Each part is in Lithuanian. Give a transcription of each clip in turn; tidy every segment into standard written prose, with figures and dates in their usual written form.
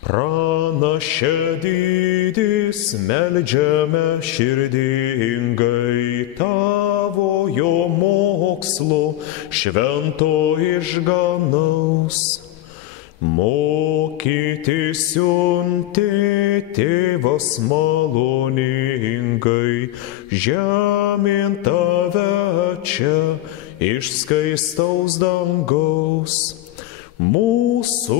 Pranaše didis, meldžiame širdingai tavojo mokslo švento išganaus. Mokyti siuntė tėvas maloningai, žemėn tave čia iš skaistaus dangaus. Mūsų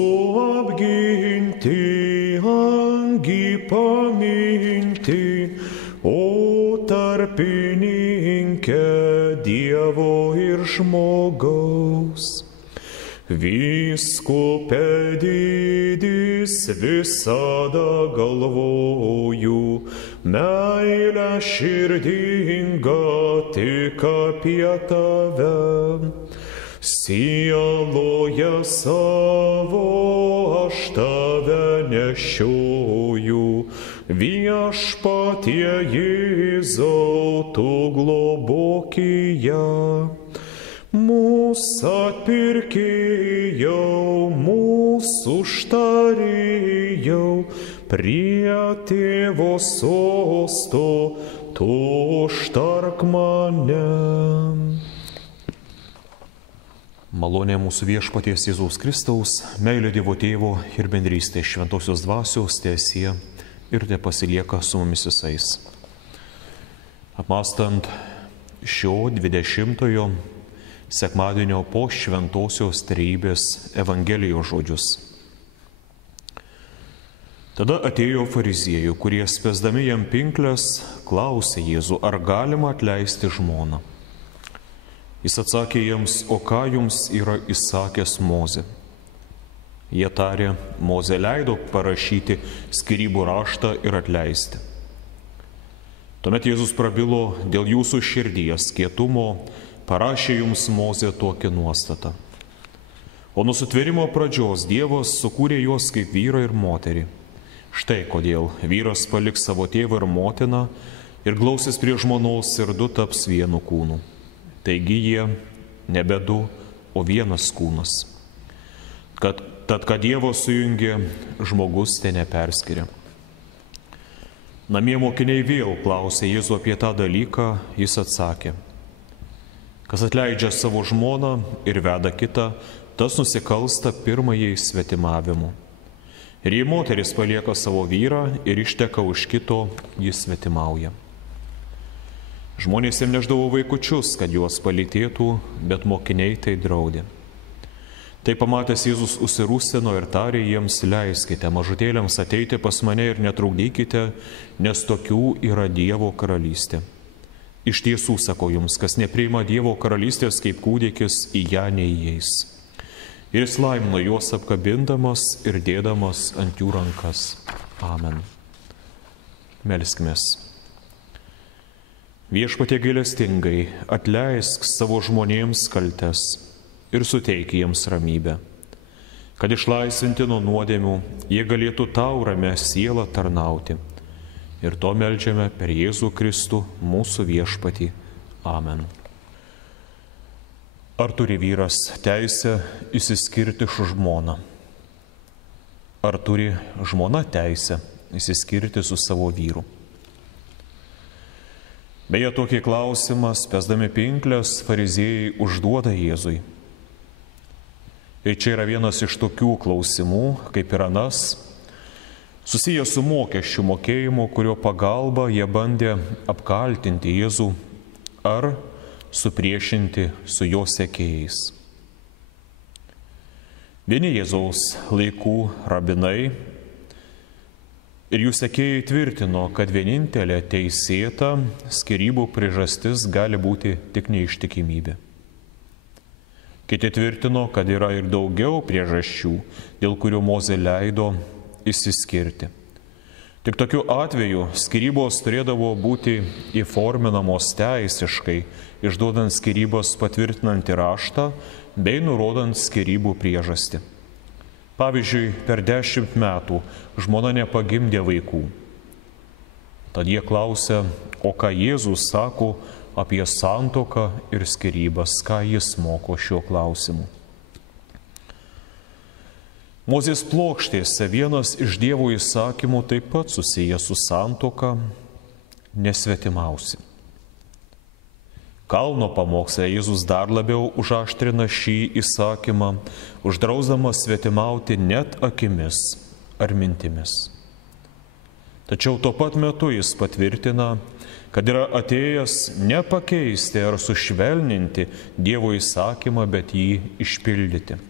apginti, angį paminti, o tarpininke Dievo ir žmogaus. Vyskupe didis, visada galvoju, meilę širdingą tik apie tave. Sieloje savo aš tave nešioju, viešpatie Jėzau, tu globoki ją. Mūsų atpirkėjau, mūsų užtarėjau, prie tėvo sosto, tu užtark mane. Malonė mūsų viešpaties Jėzaus Kristaus, meilė Dievo Tėvo ir bendrystė šventosios dvasios teesie ir tepasilieka su mumis visais. Apmąstant šio 20-ojo sekmadienio po šventosios trejybės Evangelijos žodžius. Tada atėjo fariziejų, kurie spęsdami jam pinkles, klausė Jėzų, ar galima atleisti žmoną. Jis atsakė jiems, o ką jums yra įsakęs Mozė? Jie tarė, Mozė leido parašyti skyrybų raštą ir atleisti. Tuomet Jėzus prabilo, dėl jūsų širdies kietumo parašė jums Mozė tokią nuostatą. O nuo sutvėrimo pradžios Dievas sukūrė juos kaip vyrą ir moterį. Štai kodėl vyras paliks savo tėvą ir motiną ir glausis prie žmonos ir du taps vienu kūnu. Taigi jie nebe du, o vienas kūnas. Tad, kad Dievo sujungė, žmogus te neperskiria. Namie mokiniai vėl klausė Jėzų apie tą dalyką, jis atsakė, kas atleidžia savo žmoną ir veda kitą, tas nusikalsta pirmajai svetimavimu. Ir jei moteris palieka savo vyrą ir išteka už kito, jis svetimauja. Žmonės jam neždavo vaikučius, kad juos palytėtų, bet mokiniai tai draudė. Tai pamatęs Jėzus užsirūstino ir tarė jiems, leiskite mažutėliams ateiti pas mane ir netrukdykite, nes tokių yra Dievo karalystė. Iš tiesų, sako jums, kas nepriima Dievo karalystės kaip kūdikis, į ją neįeis. Ir jis laimino juos apkabindamas ir dėdamas ant jų rankas. Amen. Melskimės. Viešpatie gailestingai, atleisk savo žmonėms kaltes ir suteik jiems ramybę, kad išlaisvinti nuo nuodėmių jie galėtų tau ramę sielą tarnauti. Ir to meldžiame per Jėzų Kristų, mūsų viešpatį. Amen. Ar turi vyras teisę išsiskirti su žmona? Ar turi žmona teisę išsiskirti su savo vyru? Beje, tokį klausimą, spęsdami pinklės, fariziejai užduoda Jėzui. Ir čia yra vienas iš tokių klausimų, kaip ir anas, susijęs su mokesčių mokėjimu, kurio pagalba jie bandė apkaltinti Jėzų ar supriešinti su jo sekėjais. Vieni Jėzaus laikų rabinai ir jų sekėjai tvirtino, kad vienintelė teisėta skyrybų priežastis gali būti tik neištikimybė. Kiti tvirtino, kad yra ir daugiau priežasčių, dėl kurių Mozė leido išsiskirti. Tik tokiu atveju skyrybos turėdavo būti įforminamos teisiškai, išduodant skyrybos patvirtinantį raštą bei nurodant skyrybų priežastį. Pavyzdžiui, per 10 metų žmona nepagimdė vaikų. Tad jie klausia, o ką Jėzus sako apie santuoką ir skyrybas, ką jis moko šiuo klausimu. Mozės plokštėse vienas iš Dievo įsakymų taip pat susijęs su santuoka – nesvetimausi. Kalno pamoksle Jėzus dar labiau užaštrina šį įsakymą, uždrausdamas svetimauti net akimis ar mintimis. Tačiau tuo pat metu jis patvirtina, kad yra atėjęs ne pakeisti ar sušvelninti Dievo įsakymą, bet jį išpildyti.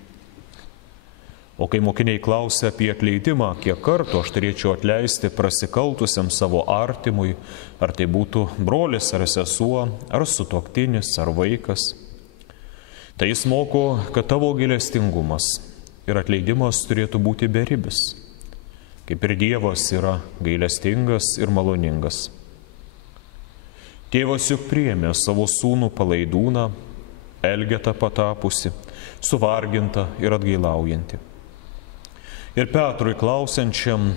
O kai mokiniai klausia apie atleidimą, kiek kartų aš turėčiau atleisti prasikaltusiam savo artimui, ar tai būtų brolis ar sesuo, ar sutuoktinis, ar vaikas, tai jis moko, kad tavo gailestingumas ir atleidimas turėtų būti beribis, kaip ir Dievas yra gailestingas ir maloningas. Tėvas juk priėmė savo sūnų palaidūną, elgeta patapusi, suvarginta ir atgailaujanti. Ir Petrui klausiančiam,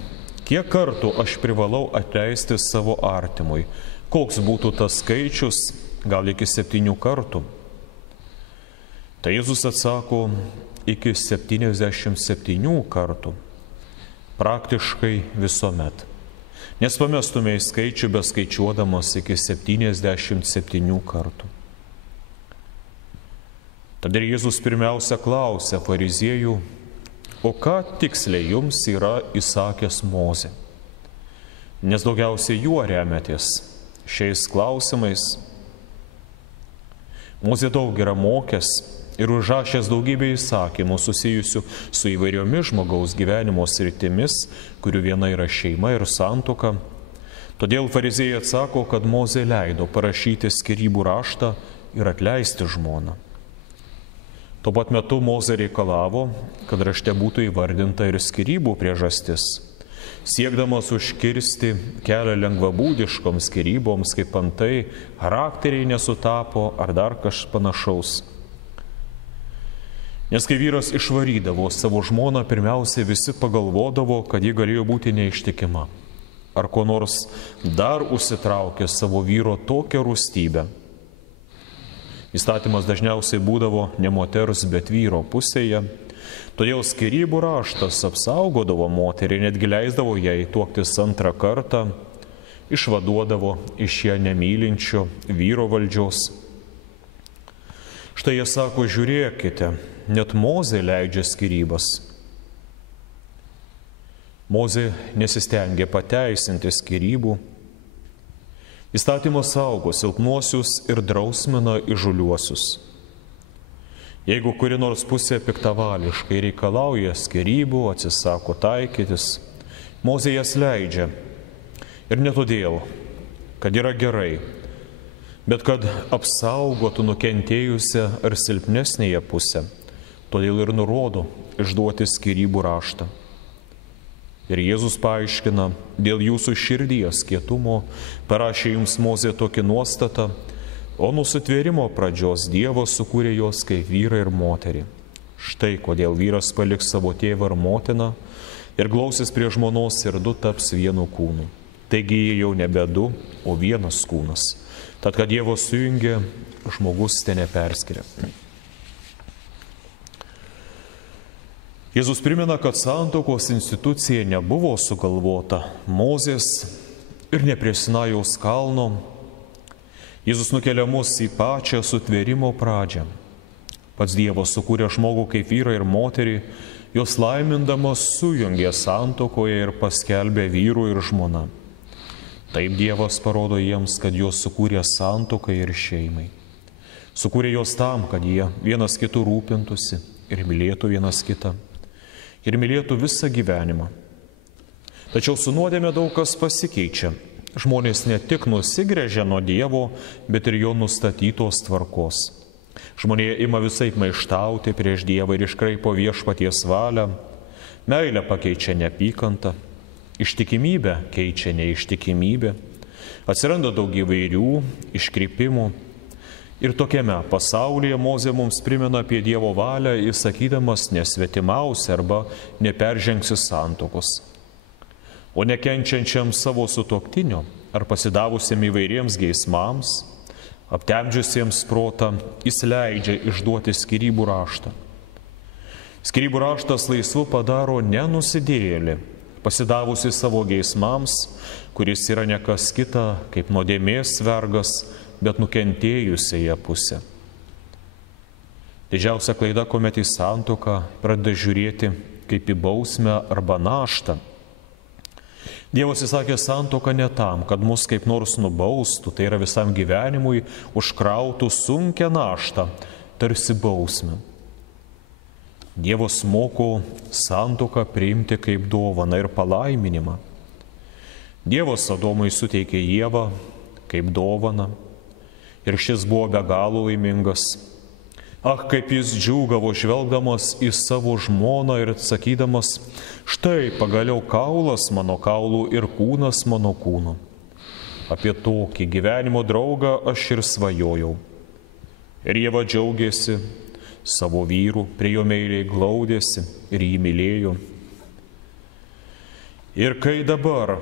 kiek kartų aš privalau atleisti savo artimui, koks būtų tas skaičius, gal iki 7 kartų. Tai Jėzus atsako, iki 77 kartų, praktiškai visuomet. Nes pamestume į skaičių beskaičiuodamas iki 77 kartų. Tada Jėzus pirmiausia klausia fariziejų, o ką tiksliai jums yra įsakęs Mozė? Nes daugiausiai juo remiatės šiais klausimais. Mozė daug yra mokęs ir užrašęs daugybę įsakymų susijusių su įvairiomis žmogaus gyvenimo sritimis, kurių viena yra šeima ir santuoka. Todėl fariziejai atsako, kad Mozė leido parašyti skyrybų raštą ir atleisti žmoną. Tuo pat metu Mozė reikalavo, kad rašte būtų įvardinta ir skyrybų priežastis, siekdamas užkirsti kelią lengvabūdiškoms skyryboms, kaip antai charakteriai nesutapo ar dar kažkas panašaus. Nes kai vyras išvarydavo savo žmoną, pirmiausia visi pagalvodavo, kad ji galėjo būti neištikima, ar ko nors dar užsitraukė savo vyro tokią rūstybę. Įstatymas dažniausiai būdavo ne moters, bet vyro pusėje, todėl skyrybų raštas apsaugodavo moterį, netgi leisdavo jai tuoktis antrą kartą, išvaduodavo iš ją nemylinčio vyro valdžios. Štai jie sako, žiūrėkite, net Mozė leidžia skyrybas. Mozė nesistengė pateisinti skyrybų. Įstatymas saugo silpnuosius ir drausmina įžūliuosius. Jeigu kuri nors pusė piktavališkai reikalauja skyrybų, atsisako taikytis, Mozė jas leidžia. Ir ne todėl, kad yra gerai, bet kad apsaugotų nukentėjusią ar silpnesnėje pusę, todėl ir nurodo išduoti skyrybų raštą. Ir Jėzus paaiškina, dėl jūsų širdies kietumo parašė jums Mozė tokį nuostatą, o nuo sutvėrimo pradžios Dievas sukūrė juos kaip vyrą ir moterį. Štai kodėl vyras paliks savo tėvą ir motiną ir glausis prie žmonos ir du taps vienu kūnu. Taigi jie jau nebe du, o vienas kūnas. Tad, kad Dievas sujungė, žmogus ten neperskiria. Jėzus primena, kad santuokos institucija nebuvo sugalvota Mozės ir ne prie Sinajaus kalno. Jėzus nukelia mus į pačią sutvėrimo pradžią. Pats Dievas sukūrė žmogų kaip vyrą ir moterį, jos laimindamas sujungė santuokoje ir paskelbė vyrų ir žmona. Taip Dievas parodo jiems, kad juos sukūrė santuokai ir šeimai. Sukūrė juos tam, kad jie vienas kitų rūpintųsi ir mylėtų vienas kitą. Ir mylėtų visą gyvenimą. Tačiau su nuodėme daug kas pasikeičia. Žmonės ne tik nusigręžia nuo Dievo, bet ir jo nustatytos tvarkos. Žmonė ima visaip maištauti prieš Dievą ir iškraipo viešpaties valią. Meilę pakeičia neapykanta, ištikimybę keičia neištikimybė. Atsiranda daug įvairių iškrypimų. Ir tokiame pasaulyje Mozė mums primena apie Dievo valią, įsakydamas nesvetimausi arba neperžengsi santuokos. O nekenčiančiam savo sutuoktinio ar pasidavusiam įvairiems geismams, aptemdžiusiems protą, jis leidžia išduoti skyrybų raštą. Skyrybų raštas laisvu padaro ne nusidėjėlį, pasidavusi savo geismams, kuris yra ne kas kita kaip nuodėmės vergas, bet nukentėjusiąją pusę. Didžiausia klaida, kuomet į santuoką pradeda žiūrėti kaip į bausmę arba naštą. Dievas įsakė santuoką ne tam, kad mus kaip nors nubaustų, tai yra visam gyvenimui užkrautų sunkią naštą, tarsi bausmę. Dievas moko santuoką priimti kaip dovaną ir palaiminimą. Dievas Adomui suteikė Ievą kaip dovaną ir šis buvo be galo laimingas. Kaip jis džiūgavo žvelgdamas į savo žmoną ir sakydamas, štai pagaliau kaulas mano kaulų ir kūnas mano kūno. Apie tokį gyvenimo draugą aš ir svajojau. Ir Ieva džiaugiasi savo vyru, prie jo meiliai glaudėsi ir jį mylėjo. Ir kai dabar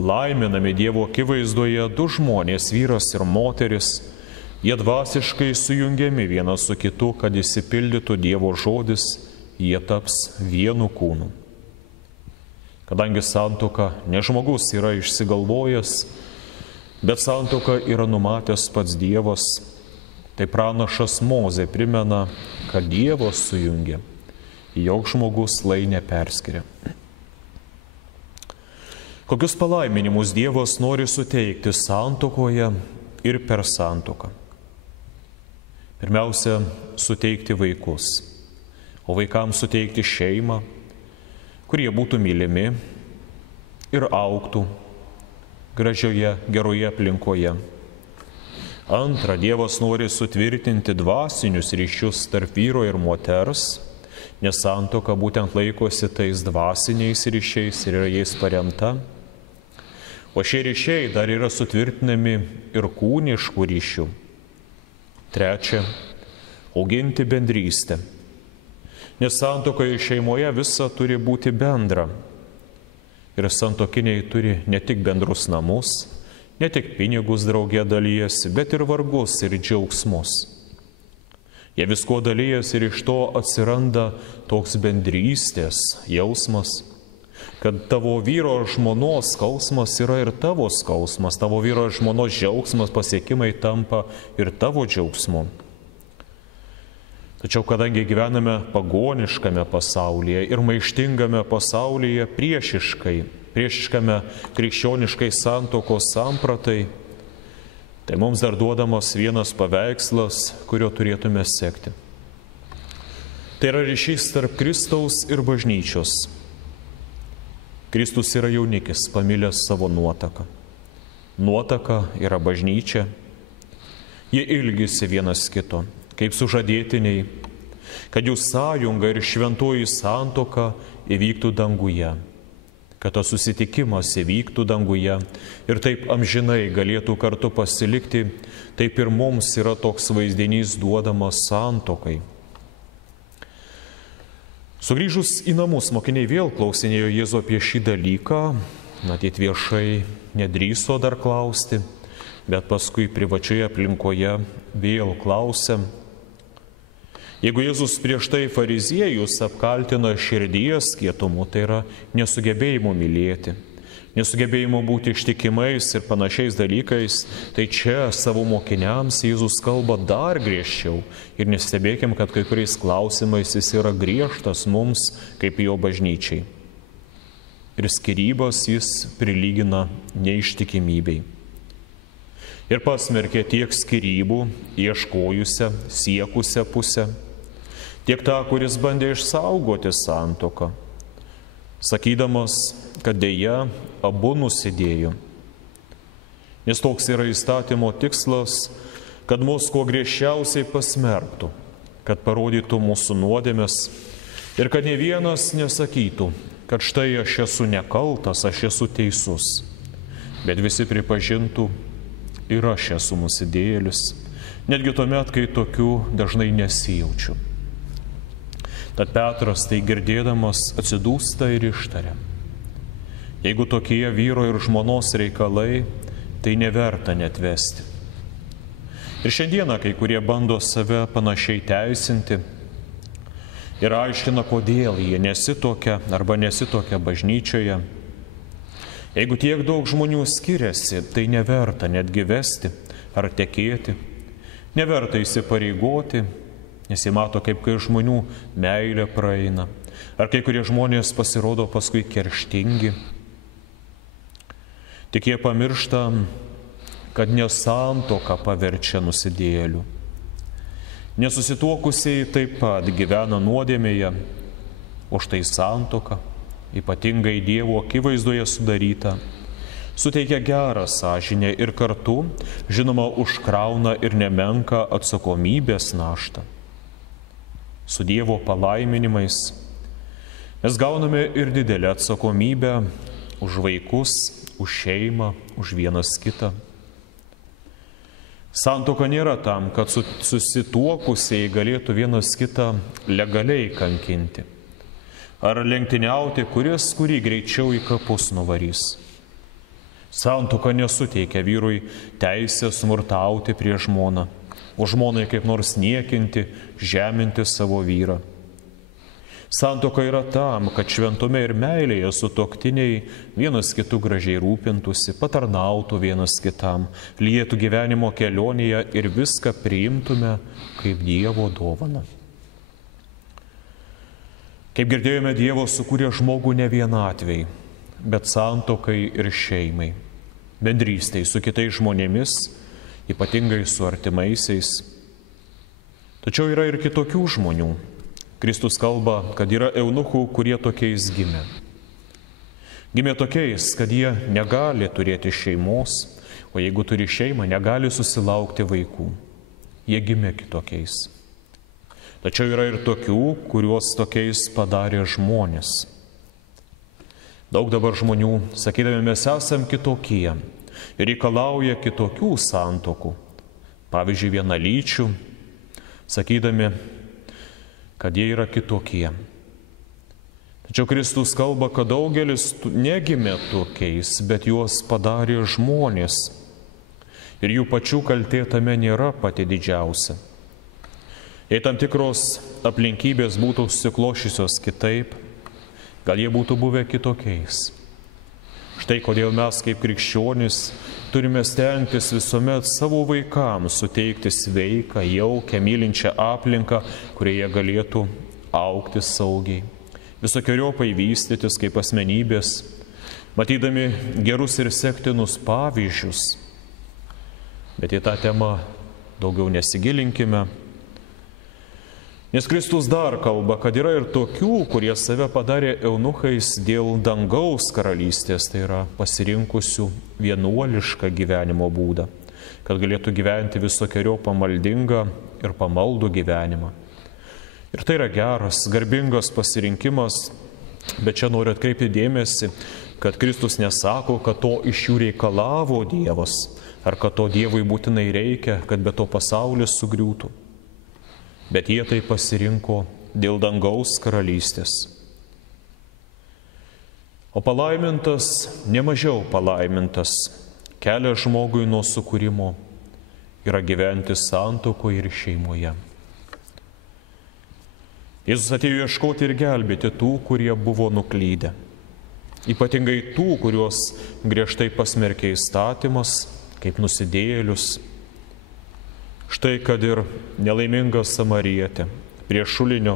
laiminami Dievo akivaizdoje du žmonės, vyras ir moteris, jie dvasiškai sujungiami vienas su kitu, kad išsipildytų Dievo žodis, jie taps vienu kūnu. Kadangi santuoka ne žmogus yra išsigalvojęs, bet santuoka yra numatęs pats Dievas, tai pranašas Mozė primena, kad Dievas sujungia, joks žmogus lai neperskiria. Kokius palaiminimus Dievas nori suteikti santuokoje ir per santuoką? Pirmiausia, suteikti vaikus, o vaikams suteikti šeimą, kurie būtų mylimi ir augtų gražioje, geroje aplinkoje. Antra, Dievas nori sutvirtinti dvasinius ryšius tarp vyro ir moters, nes santuoka būtent laikosi tais dvasiniais ryšiais ir yra jais paremta. O šie ryšiai dar yra sutvirtinami ir kūniškų ryšių. Trečia, auginti bendrystę. Nes santuokoje šeimoje visa turi būti bendra. Ir santuokiniai turi ne tik bendrus namus, ne tik pinigus draugė dalyjasi, bet ir vargus ir džiaugsmus. Jie visko dalyjasi ir iš to atsiranda toks bendrystės jausmas, kad tavo vyro ar žmonos skausmas yra ir tavo skausmas, tavo vyro ar žmonos džiaugsmas, pasiekimai tampa ir tavo džiaugsmu. Tačiau kadangi gyvename pagoniškame pasaulyje ir maištingame pasaulyje priešiškame krikščioniškai santuokos sampratai, tai mums dar duodamas vienas paveikslas, kurio turėtume sekti. Tai yra ryšys tarp Kristaus ir bažnyčios. Kristus yra jaunikis, pamilęs savo nuotaką. Nuotaka yra bažnyčia. Jie ilgisi vienas kito, kaip sužadėtiniai, kad jų sąjunga ir šventoji santuoka įvyktų danguje, kad tas susitikimas įvyktų danguje ir taip amžinai galėtų kartu pasilikti, taip ir mums yra toks vaizdinys duodamas santuokai. Sugrįžus į namus, mokiniai vėl klausinėjo Jėzų apie šį dalyką, matyt viešai nedrįso dar klausti, bet paskui privačioje aplinkoje vėl klausė. Jeigu Jėzus prieš tai fariziejus apkaltina širdies kietumu, tai yra nesugebėjimu mylėti, nesugebėjimu būti ištikimais ir panašiais dalykais, tai čia savo mokiniams Jėzus kalba dar griežčiau ir nestebėkim, kad kai kuriais klausimais jis yra griežtas mums kaip jo bažnyčiai. Ir skyrybas jis prilygina neištikimybei. Ir pasmerkė tiek skyrybų ieškojusią, siekusią pusę, tiek tą, kuris bandė išsaugoti santuoką, sakydamas, kad dėja abu nusidėjo. Nes toks yra įstatymo tikslas, kad mus kuo griežčiausiai pasmerktų, kad parodytų mūsų nuodėmes ir kad ne vienas nesakytų, kad štai aš esu nekaltas, aš esu teisus, bet visi pripažintų ir aš esu nusidėjėlis, netgi tuomet, kai tokių dažnai nesijaučiu. Tad Petras tai girdėdamas atsidūsta ir ištarė: jeigu tokie vyro ir žmonos reikalai, tai neverta net vesti. Ir šiandieną kai kurie bando save panašiai teisinti ir aiškina, kodėl jie nesituokia arba nesituokia bažnyčioje. Jeigu tiek daug žmonių skiriasi, tai neverta netgi vesti ar tekėti, neverta įsipareigoti, nes jie mato, kaip kai žmonių meilė praeina, ar kai kurie žmonės pasirodo paskui kerštingi. Tik jie pamiršta, kad nesantuoka paverčia nusidėjėliu. Nesusituokusiai taip pat gyvena nuodėmėje, o štai santuoka, ypatingai Dievo akivaizdoje sudaryta, suteikia gerą sąžinę ir kartu, žinoma, užkrauna ir nemenką atsakomybės naštą. Su Dievo palaiminimais mes gauname ir didelę atsakomybę už vaikus, už šeimą, už vienas kitą. Santuoka nėra tam, kad susituokusiai galėtų vienas kitą legaliai kankinti ar lenktyniauti, kuris kurį greičiau į kapus nuvarys. Santuoka nesuteikia vyrui teisę smurtauti prieš žmoną, o žmonai kaip nors niekinti, žeminti savo vyrą. Santuoka yra tam, kad šventume ir meilėje sutuoktiniai vienas kitų gražiai rūpintųsi, patarnautų vienas kitam, lietų gyvenimo kelionėje ir viską priimtume kaip Dievo dovaną. Kaip girdėjome, Dievas sukūrė žmogų ne vienatvei, bet santuokai ir šeimai, bendrystei su kitais žmonėmis, ypatingai su artimaisiais. Tačiau yra ir kitokių žmonių. Kristus kalba, kad yra eunuchų, kurie tokiais gimė. Gimė tokiais, kad jie negali turėti šeimos, o jeigu turi šeimą, negali susilaukti vaikų. Jie gimė kitokiais. Tačiau yra ir tokių, kuriuos tokiais padarė žmonės. Daug dabar žmonių, sakydami, mes esam kitokie, reikalauja kitokių santuokų. Pavyzdžiui, vienalyčių, sakydami, kad jie yra kitokie. Tačiau Kristus kalba, kad daugelis negimė tokiais, bet juos padarė žmonės. Ir jų pačių kaltė tame nėra pati didžiausia. Jei tam tikros aplinkybės būtų susiklošysios kitaip, gal jie būtų buvę kitokiais. Štai kodėl mes kaip krikščionys turime stengtis visuomet savo vaikams suteikti sveiką, jaukę, mylinčią aplinką, kurioje galėtų augti saugiai, visokiojopai vystytis kaip asmenybės, matydami gerus ir sektinus pavyzdžius. Bet į tą temą daugiau nesigilinkime, nes Kristus dar kalba, kad yra ir tokių, kurie save padarė eunuchais dėl dangaus karalystės, tai yra pasirinkusių vienuolišką gyvenimo būdą, kad galėtų gyventi visokiojopą maldingą ir pamaldų gyvenimą. Ir tai yra geras, garbingas pasirinkimas, bet čia noriu atkreipti dėmesį, kad Kristus nesako, kad to iš jų reikalavo Dievas, ar kad to Dievui būtinai reikia, kad be to pasaulis sugriūtų. Bet jie tai pasirinko dėl dangaus karalystės. O palaimintas, nemažiau palaimintas, kelias žmogui nuo sukūrimo yra gyventi santuokoje ir šeimoje. Jėzus atėjo ieškoti ir gelbėti tų, kurie buvo nuklydę. Ypatingai tų, kuriuos griežtai pasmerkė įstatymas, kaip nusidėjėlius. Štai kad ir nelaiminga samarietė prie šulinio,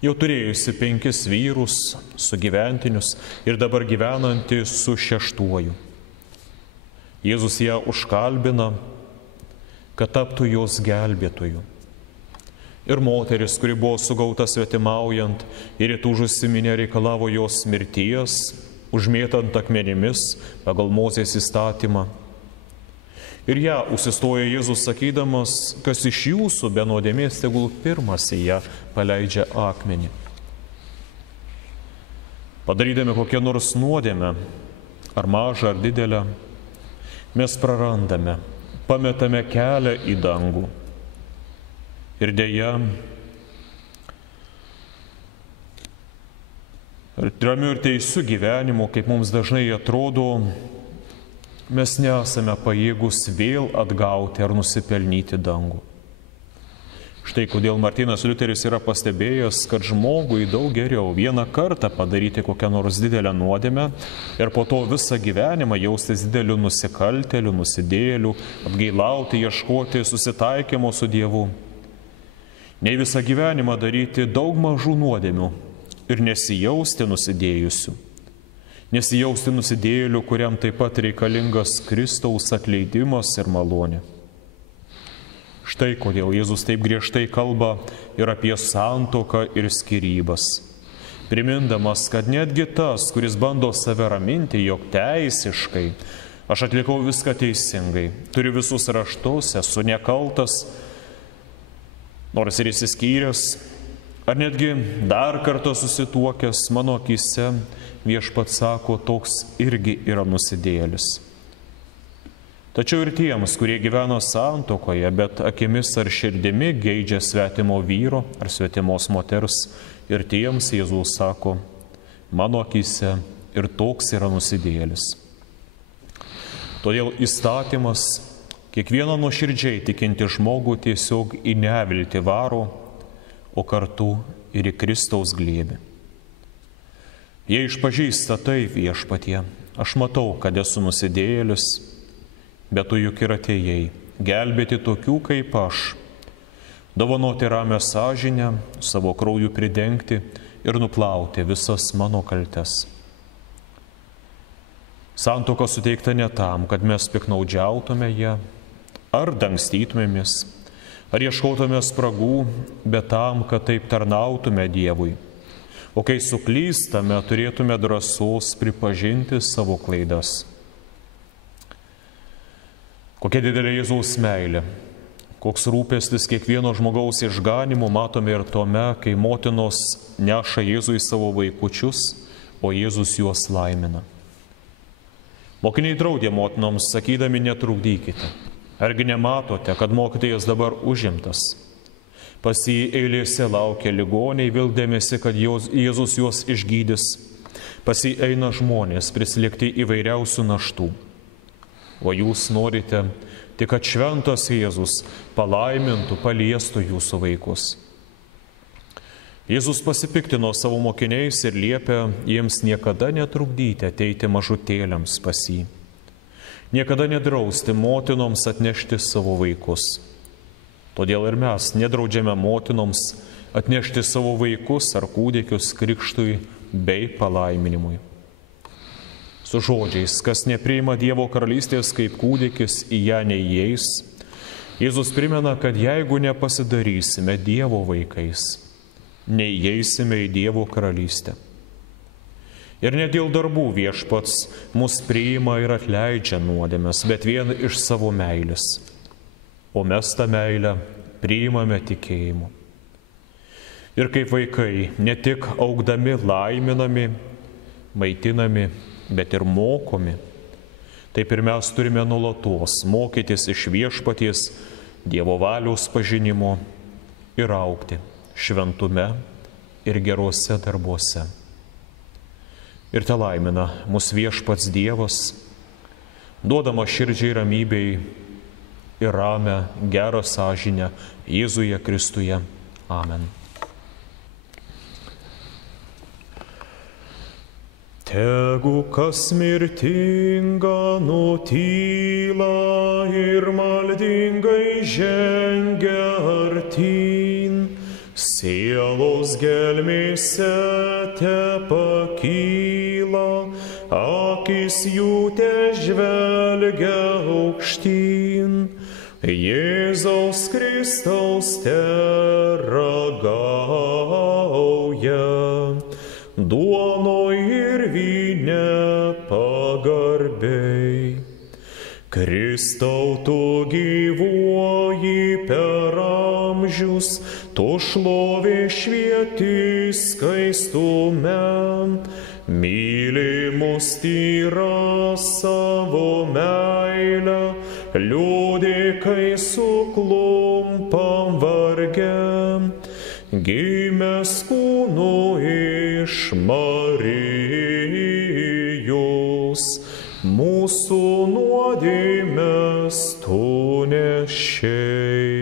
jau turėjusi 5 vyrus, sugyventinius ir dabar gyvenanti su 6. Jėzus ją užkalbina, kad taptų jos gelbėtoju. Ir moteris, kuri buvo sugauta svetimaujant ir įtūžusi minia reikalavo jos mirties, užmėtant akmenimis pagal Mozės įstatymą. Ir ją užsistojo Jėzus sakydamas, kas iš jūsų be nuodėmės, tegul pirmas į ją paleidžia akmenį. Padarydami kokią nors nuodėmę, ar mažą, ar didelę, mes prarandame, pametame kelią į dangų. Ir deja, ramiu ir teisiu gyvenimu, kaip mums dažnai atrodo, mes nesame pajėgus vėl atgauti ar nusipelnyti dangų. Štai kodėl Martynas Liuteris yra pastebėjęs, kad žmogui daug geriau vieną kartą padaryti kokią nors didelę nuodėmę ir po to visą gyvenimą jaustis dideliu nusikaltėliu, nusidėjėliu, apgailauti, ieškoti susitaikymo su Dievu, nei visą gyvenimą daryti daug mažų nuodėmių ir nesijausti nusidėjusiu, nesijausti nusidėjėliu, kuriam taip pat reikalingas Kristaus atleidimas ir malonė. Štai kodėl Jėzus taip griežtai kalba ir apie santuoką ir skyrybas, primindamas, kad netgi tas, kuris bando save raminti, jog teisiškai aš atlikau viską teisingai, turiu visus raštus, esu nekaltas, nors ir išsiskyręs, ar netgi dar kartą susituokęs, mano akyse Viešpats sako, toks irgi yra nusidėjėlis. Tačiau ir tiems, kurie gyvena santuokoje, bet akimis ar širdimi geidžia svetimo vyro ar svetimos moters, ir tiems Jėzus sako, mano akyse ir toks yra nusidėjėlis. Todėl įstatymas kiekvieną nuoširdžiai tikinti žmogų tiesiog į neviltį varo, o kartu ir į Kristaus glėbį. Jei išpažįsta tai Viešpatie, aš matau, kad esu nusidėjėlis, bet tu juk ir atėjai gelbėti tokių kaip aš, dovanoti ramią sąžinę, savo krauju pridengti ir nuplauti visas mano kaltes. Santuoka suteikta ne tam, kad mes piknaudžiautume ją, ar dangstytumėmės, ar ieškotume spragų, bet tam, kad taip tarnautume Dievui. O kai suklystame, turėtume drąsos pripažinti savo klaidas. Kokia didelė Jėzaus meilė, koks rūpestis kiekvieno žmogaus išganimu matome ir tuome, kai motinos neša Jėzui savo vaikučius, o Jėzus juos laimina. Mokiniai draudė motinoms, sakydami, netrukdykite. Argi nematote, kad mokytojas dabar užimtas? Pas jį eilėse laukia ligoniai, vildėmėsi, kad Jėzus juos išgydys. Pas jį eina žmonės prislėgti įvairiausių naštų. O jūs norite tik, kad šventas Jėzus palaimintų, paliestų jūsų vaikus. Jėzus pasipiktino savo mokiniais ir liepė jiems niekada netrukdyti ateiti mažutėliams pas jį. Niekada nedrausti motinoms atnešti savo vaikus. Todėl ir mes nedraudžiame motinoms atnešti savo vaikus ar kūdikius krikštui bei palaiminimui. Su žodžiais, kas nepriima Dievo karalystės kaip kūdikis, į ją neįeis, Jėzus primena, kad jeigu nepasidarysime Dievo vaikais, neįeisime į Dievo karalystę. Ir ne dėl darbų Viešpats mus priima ir atleidžia nuodėmes, bet vien iš savo meilės. O mes tą meilę priimame tikėjimu. Ir kaip vaikai, ne tik augdami laiminami, maitinami, bet ir mokomi. Taip ir mes turime nuolatos mokytis iš Viešpaties Dievo valios pažinimo ir augti šventume ir geruose darbuose. Ir te laimina mus Viešpats Dievas, duodama širdžiai ramybei ir ramę gerą sąžinę Jėzuje Kristuje. Amen. Tegu kas mirtinga nutyla ir maldingai žengia artyn, sielos gelmėse te pakyla, akis jų te žvelgia aukštyn, Jėzaus Kristaus te ragauja, duonoj ir vyne pagarbiai. Kristau, tu gyvuoji per amžius, tu šlovė švieti skaistume, myli mus tyra savo meilę, liūdė, kai suklumpam varge, gimęs kūnu iš Marijos, mūsų nuodėmes tu nešei.